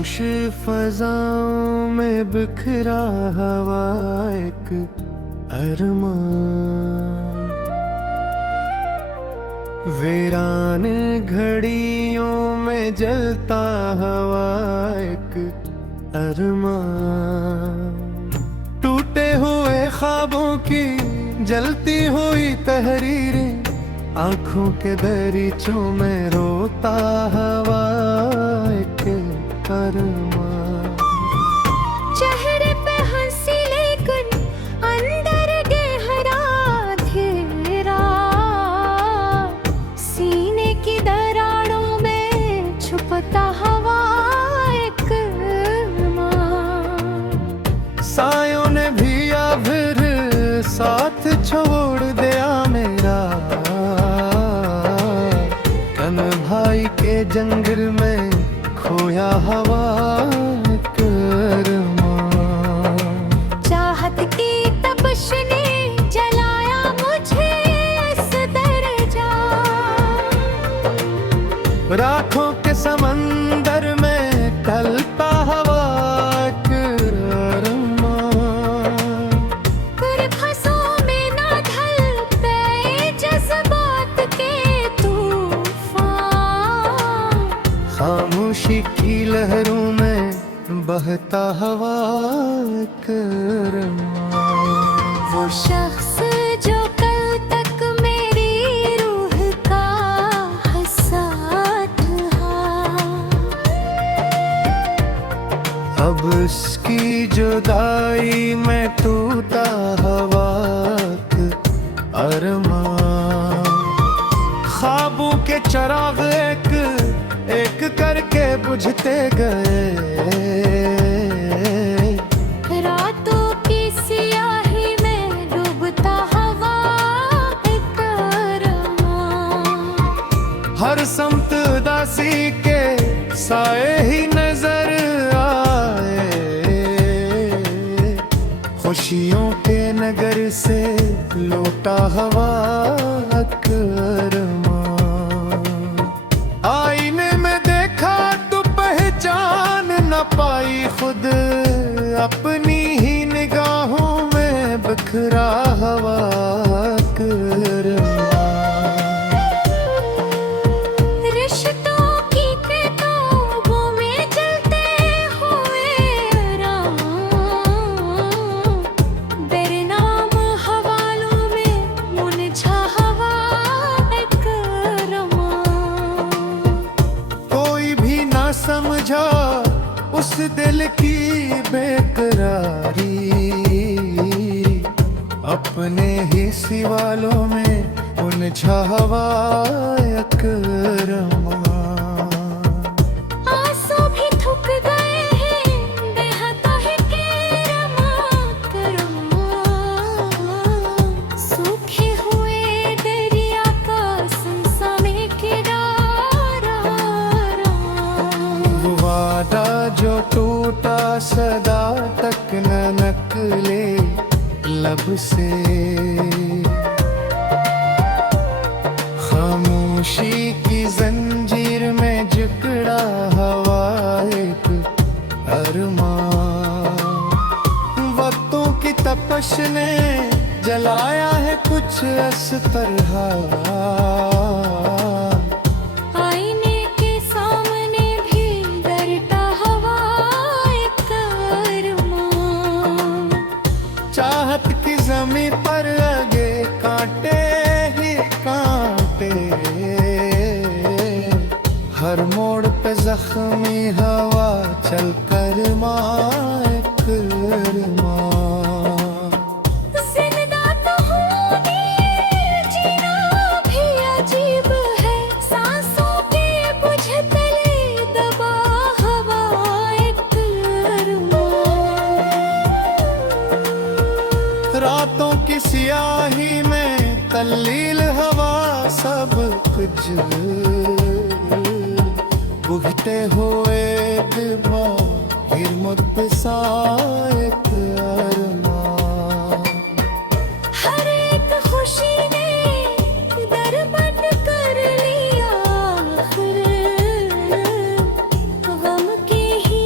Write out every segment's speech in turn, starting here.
खामोश फजाओं में बिखरा हवा एक अरमान, वीरान घड़ियों में जलता हवा एक अरमान, टूटे हुए ख्वाबों की जलती हुई तहरीरें, आंखों के दरीचों में रोता हवा एक अरमान। चेहरे पे हंसी लेकिन अंदर गहरा घेरा, सीने की दरारों में छुपता हवा एक अरमान। सायों ने भी या फिर साथ छोड़ दिया मेरा, कन भाई के जंगल में खोया हवा एक अरमान। चाहत की तपश ने जलाया मुझे इस दर्जा, राखों के समंदर में टलता हवा एक अरमान। फिर फंसों में ना ढल पे जज्बात के तूफान, खामोशी की लहरों में बहता हवा एक अरमान। वो शख्स जो कल तक मेरी रूह का हसात था, अब उसकी जुदाई में टूटा हवा एक अरमान। ख्वाबों के चिराग एक एक करके बुझते गए, रातों की सियाही में डूबता हवा एक अरमान। हर समत उदासी के साए ही नजर आए, खुशियों के नगर से लौटा हवा एक अरमान। आईने में देखा तो पहचान न पाई खुद, अपनी ही निगाहों में बिखरा हवा एक अरमान। रिश्तों की किताबों में चलते हुए राह, बेरनाम हवालों में मुरझा हवा एक अरमान। कोई भी ना समझा उस दिल की बेकरारी, अपने ही सिवालों में उलझा हवा एक अरमान। आंसू भी थक गए हैं बहता है केरमा करमा, सूखे हुए दरिया का संसा में किनारा। वो वादा जो टूटा सदा तक न निकले लब से, खामोशी की जंजीर में जकड़ा हवा एक अरमान। वक्तों की तपश ने जलाया है कुछ इस तरह, आईने के सामने भी डरता हवा एक अरमान। चाहत की जमीन पर लगे कांटे ही कांटे, हर मोड़ पे जख्मी हवा चल कर एक अरमान। जिंदा तो हूँ जीना भी अजीब है, सांसों के बुझते दबा हवा एक अरमान। रातों की सियाही में तल्लील हवा सब कुछ, बुझते हुए दिमाग मुतसा एक अरमान। हर एक खुशी ने दर बंद कर लिया, गम के ही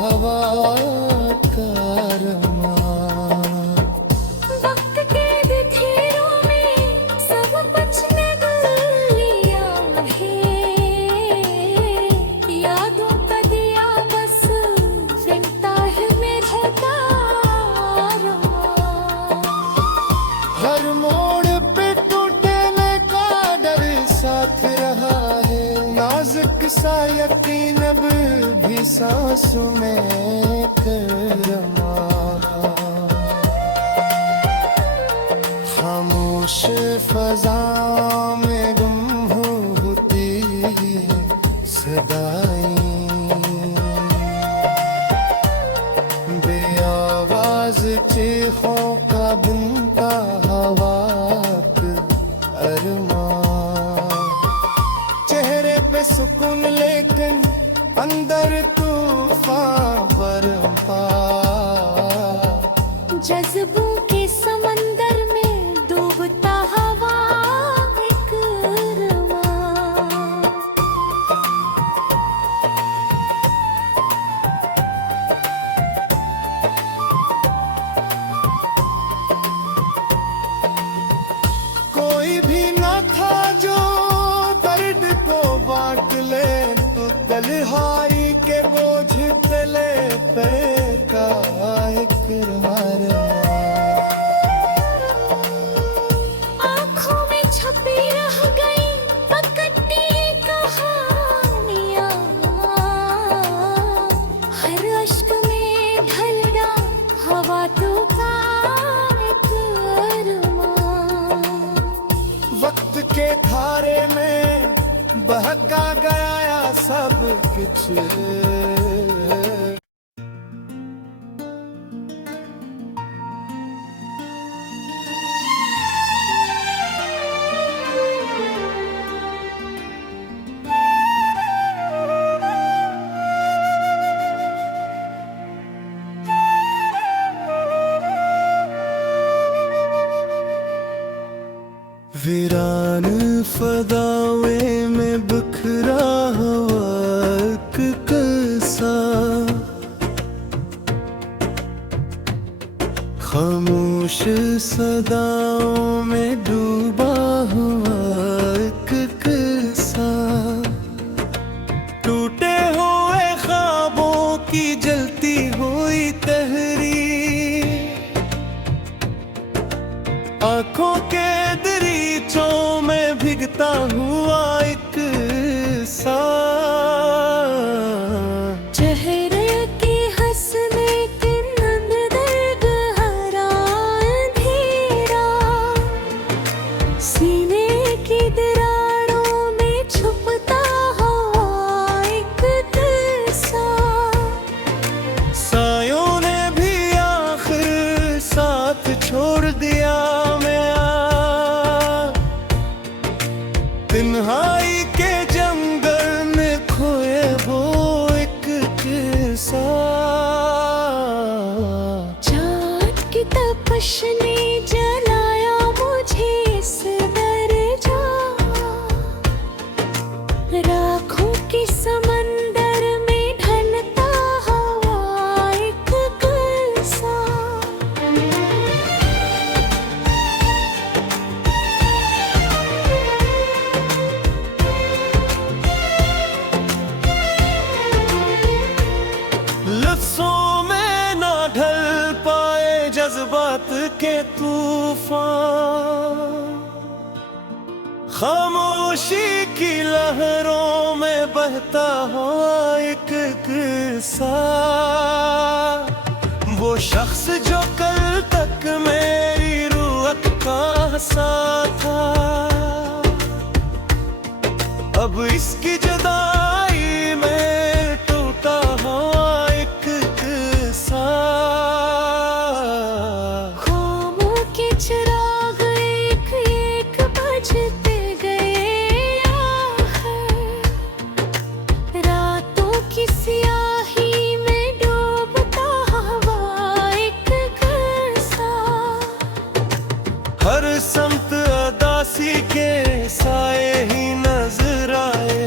हवा का अरमान। वक्त के बिखेरों में सब कुछ निगल लिया है, यादों का दिया बस जलता है मेरा अरमान। हर मोड़ पे टूटने का डर साथ रहा है, नाजुक सा यकीन अब भी सांसों में करमा। खामोश फज़ाओं में गुम होती सदाएं, बेआवाज़ चीखों का बुनता हवा का अरमान। चेहरे पे सुकून लेकिन अंदर तूफान बरपा। जज्बों के समंदर में डूबता हवा एक अरमान। कोई भी न था जो दर्द को बांट ले, तो तन्हाई के बोझ तले पे का एक आँखों में छपी रह गई पकड़ी कहानियाँ, हर अश्क में ढलना हवा तूफान एक अरमान। वक्त के धारे में बहका गया सब कुछ। वीरान फदावे में बिखरा हुआ एक किस्सा, खामोश सदाओं में डूबा हुआ एक किस्सा। टूटे हुए ख्वाबों की जलती हुई तहरीर, आंखों के दरीचों में भीगता हुआ एक सा। चेहरे की हंसने के नंद हरा अंधेरा, सीने की दरारों में छुपता हुआ एक किस्सा। सायों ने भी आखिर साथ छोड़ दिया, तन्हाई के जंगल में खोए वो एक किस्सा। चाँद की तपश ने जलाया मुझे इस दर्जा, राखों के समंदर में ढलता हुआ एक किस्सा। लफ्ज़ों में ना ढल पाए जज्बात के तूफान, खामोशी की लहरों में बहता हुआ एक किस्सा। वो शख्स जो कल तक मेरी रूह का सा था, अब इसकी जुदाई में टूटा हुआ एक किस्सा। ख्वाबों के चिराग एक एक बुझते गए आखिर, रातों की स्याही में डूबता हुआ एक किस्सा। हर समत अदासी के साए ही नजर आए,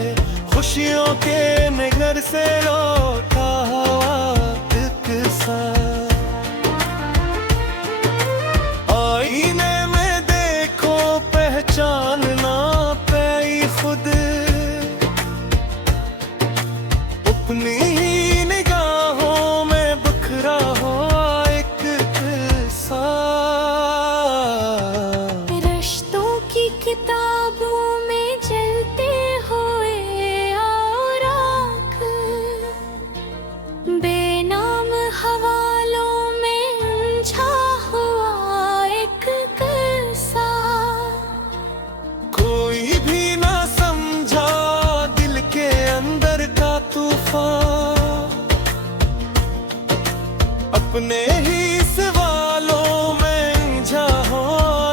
अपने ही सवालों में उलझा हो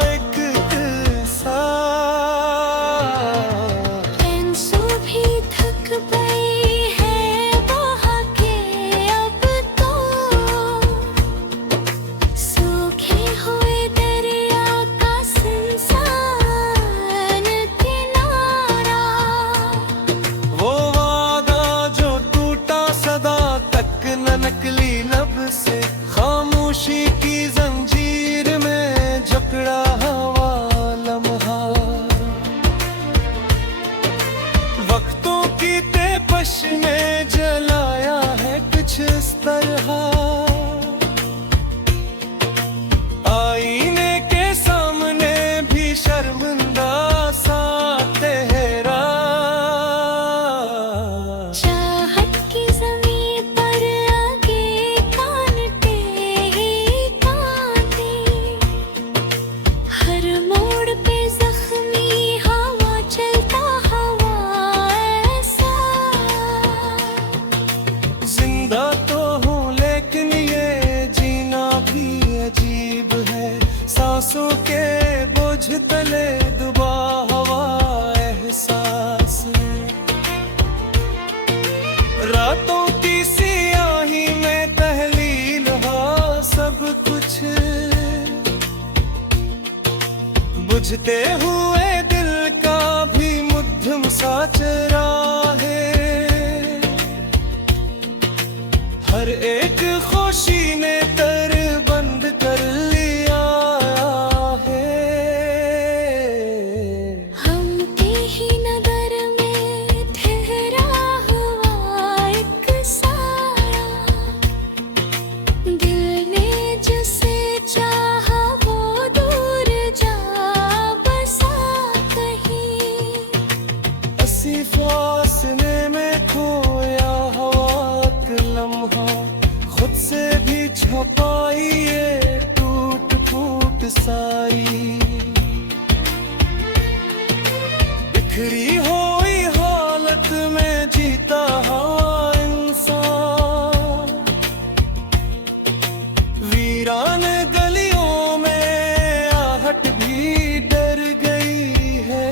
एक किस्सा। पेंसु भी थक गई है बहा के अब तो, सूखे हुए दरिया का सुनसान किनारा। वो वादा जो टूटा सदा तक न निकली लब से, खामोशी की जंजीर में जकड़ा हवा लम्हा। वक्तों की तेपश ने जलाया है कुछ इस तरह, आईने के सामने भी शर्मिंदा सा तेरा। चाहत की ज़मीं पर आगे कांटे ही कांटे, हर मोड़ पे ज़ख्मी हवा चलता हवा ऐसा। जिंदा तो हूँ लेकिन ये जीना भी अजीब है, सांसों के बोझ तले दुबा हवा एहसास। रातों की सियाही में तहलील हो सब कुछ, बुझते हुए दिल का भी मुद्दम सा चेहरा है। हर एक खुशी ने तर बंद कर लिया है। हम की ही नगर में ठहरा हुआ एक साया, दिल ने जिसे चाहा वो दूर जा बसा कहीं। असी फासले में खोया हवा एक लम्हा, खुद से भी छुपाई ये टूट फूट साई। बिखरी हुई हालत में जीता हवा इंसान, वीरान गलियों में आहट भी डर गई है।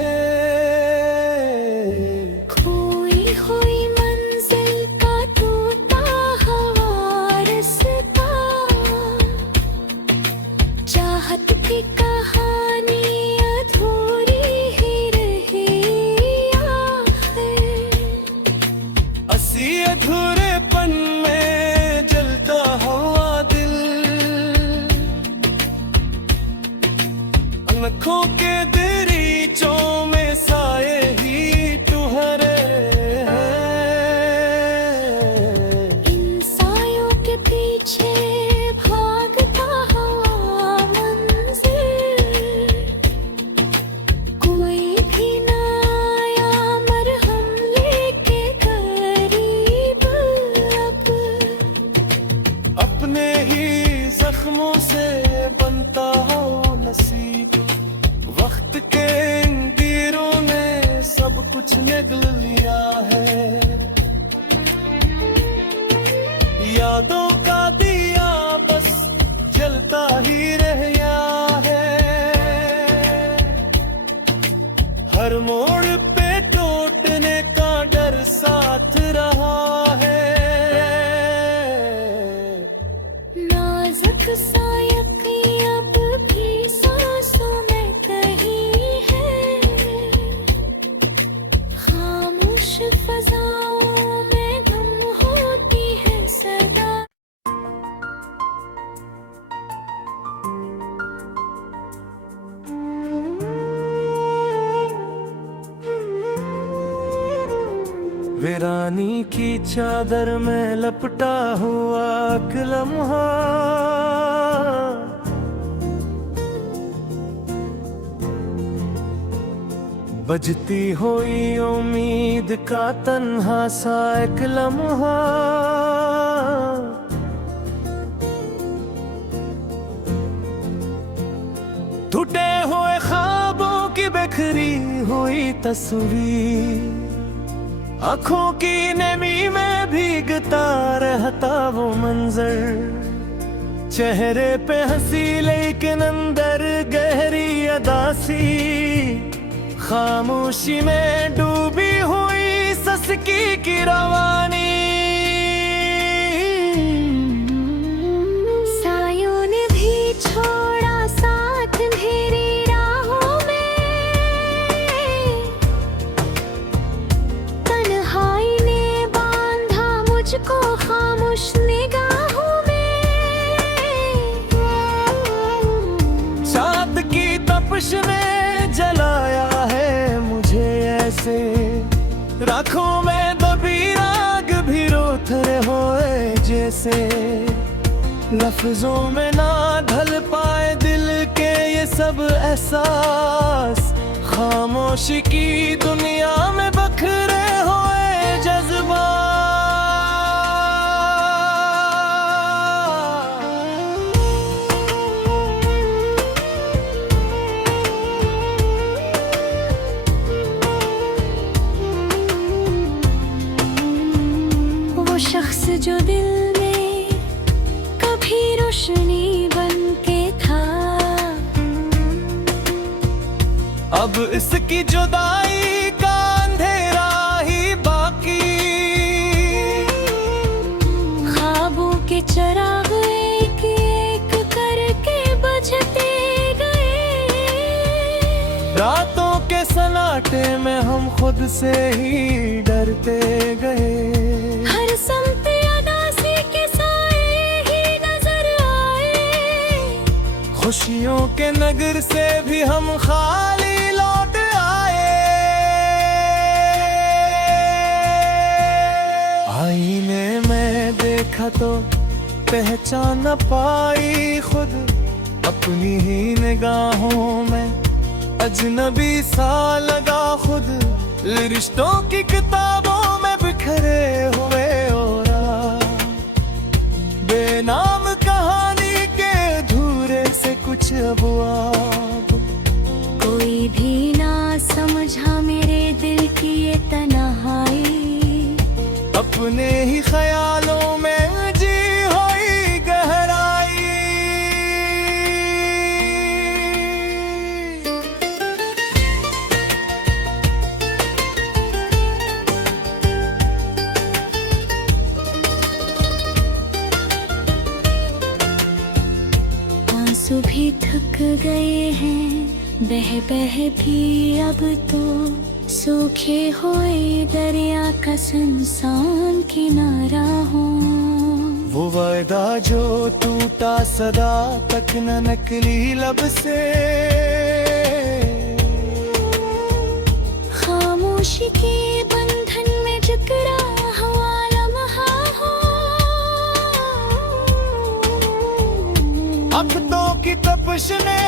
खोई हुई मंजिल का टूटा हुआ रास्ता, चाहत की कहानी अधूरी ही रही आखिर। असी अधूरेपन में जलता हुआ दिल, आँखों के दरीचों में साए ही तुहरे हैं। इन सायों के पीछे भागता हुआ मंजिल, कोई भी ना आया मरहम लेके करीब अब। अपने ही जख्मों से बनता हो नसीब, वक्त के इन तीरों ने सब कुछ निगल लिया है। यादों का दिया बस जलता ही रह गया है। हर मोड़ पे टूटने का डर साथ रहा है। नाजुक सा यकीन अब भी सांसों में कहीं है, खामोश फज़ाओं में गुम होती है सदा। वीरानी की चादर में लपटा हुआ एक लम्हा, बजती हुई उम्मीद का तन्हा सा एक लम्हा। टूटे हुए ख्वाबों की बिखरी हुई तस्वीर, आँखों की नमी में भीगता रहता वो मंजर। चेहरे पे हंसी लेकिन अंदर गहरी अदासी, खामोशी में डूबी हुई ससकी की रवानी। सायों ने भी छोड़ा साथ अंधेरी राहों में, तन्हाई ने बांधा मुझको खामोश निगाहों में। चाँद की तपिश ने जलाया है मुझे ऐसे, राखों में दबी आग भी रोथरे होए जैसे। लफ्जों में ना ढल पाए दिल के ये सब एहसास, खामोशी की दुनिया में बखरे हुए जज्बात। शख्स जो दिल में कभी रोशनी बन के था, अब इसकी जुदाई का अंधेरा ही बाकी। ख्वाबों के चिराग एक एक करके बुझते गए, रातों के सन्नाटे में हम खुद से ही डरते गए। हर समत अदासी के साए ही नजर आए, खुशियों के नगर से भी हम खाली लौट आए। आईने में देखा तो पहचान न पाई खुद, अपनी ही निगाहों में अजनबी सा लगा खुद। रिश्तों की किताबों में बिखरे हुए ओरा, बेनाम कहानी के अधूरे से कुछ अबवाब। कोई भी ना समझा मेरे दिल की ये तन्हाई, अपने ही ख्यालों में जी हुई गहराई। आंसू भी थक गए हैं, बह बह भी अब तो सूखे हुए दरिया का सुनसान किनारा हो। वो वायदा जो टूटा सदा तक न निकली लब से, खामोशी के बंधन में जकड़ा हुआ लम्हा हो। अखतों की तपिश ने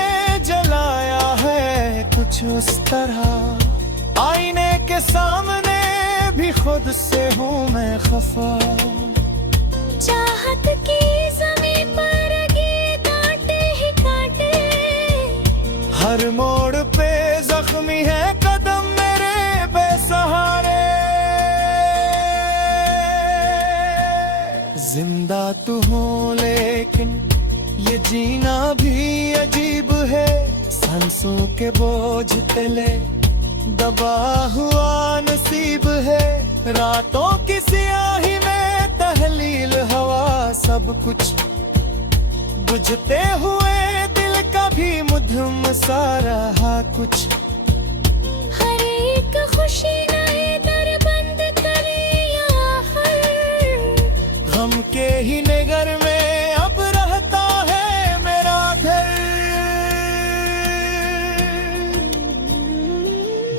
जलाया है कुछ उस तरह, आईने के सामने भी खुद से हूँ मैं खफा। चाहत की ज़मीं पर ये कांटे ही कांटे, हर मोड़ पे जख्मी है कदम मेरे बेसहारे। जिंदा तू हो लेकिन ये जीना भी अजीब है, सांसों के बोझ तले दबा हुआ नसीब है। रातों की सियाही में तहलील हवा सब कुछ, बुझते हुए दिल का भी मुधम सा रहा कुछ। हर एक खुशी नए दर बंद करे यहाँ, गम के ही नगर में अब रहता है मेरा घर।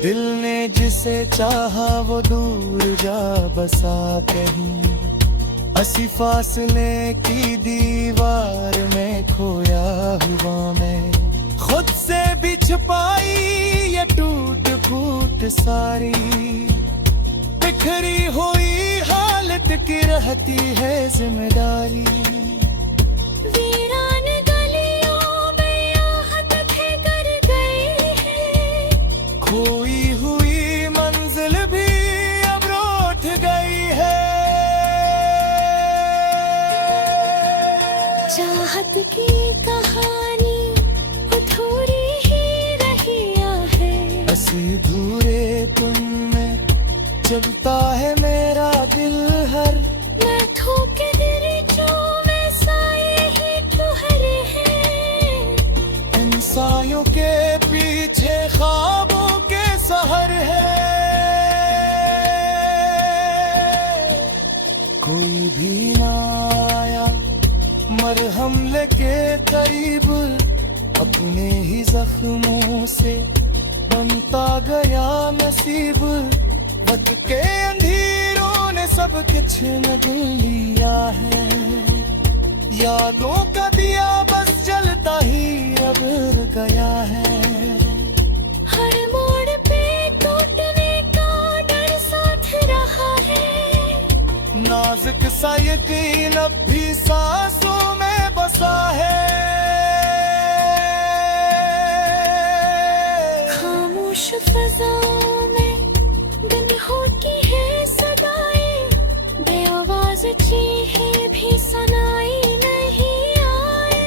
दिल ने जिसे चाहा वो दूर जा बसा कहीं, असी फासले की दीवार में खोया हुआ मैं। खुद से भी छुपाई ये टूट फूट सारी, बिखरी हुई हालत की रहती है जिम्मेदारी। वीरान गलियों में आहत थे कर गई है, खोई हुई मंजिल भी अब लौट गई है। चाहत की कहानी अधूरी ही रही है। ऐसे धूरे कुन में चलता है मेरा दिल हर, मैं ठोके दरिचों में साए ही ठहरे हैं। इन सायों के पीछे ख्वाबों के सहर है। कोई भी ना आया मरहम लेके करीब, अपने ही जख्मों से बनता गया नसीब। वक्त के अंधेरों ने सब कुछ नगल लिया है, यादों का दिया बस जलता ही रब गया है। हर मोड़ पे टूटने का डर साथ रहा है। नाजुक सा यकीन अब भी सांसों में बसा है। खामोश फजाओं में दिन होती है सदाएं, बेआवाज चीखे भी सुनाई नहीं आए।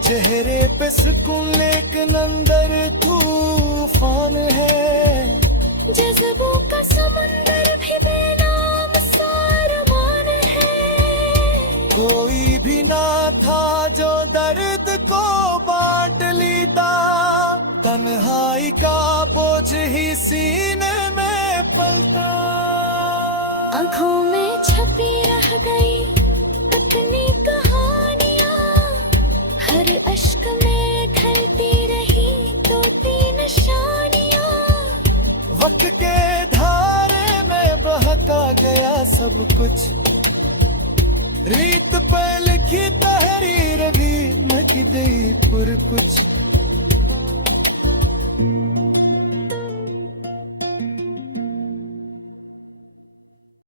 चेहरे पे सुकून लेकिन अंदर तूफान है। जज्बों का समंदर भी बेनाम सारमान है। कोई भी ना था जो दर्द को बांट लेता, तन्हाई का बोझ ही सीने में पलता। आँखों में छपी रह गई अपनी कहानियाँ, हर अश्क में ढलती रही दो तीन निशानियाँ। वक्त के धारे में बहता गया सब कुछ, रीत पे लिखी तहरीर भी न की गई पुर कुछ।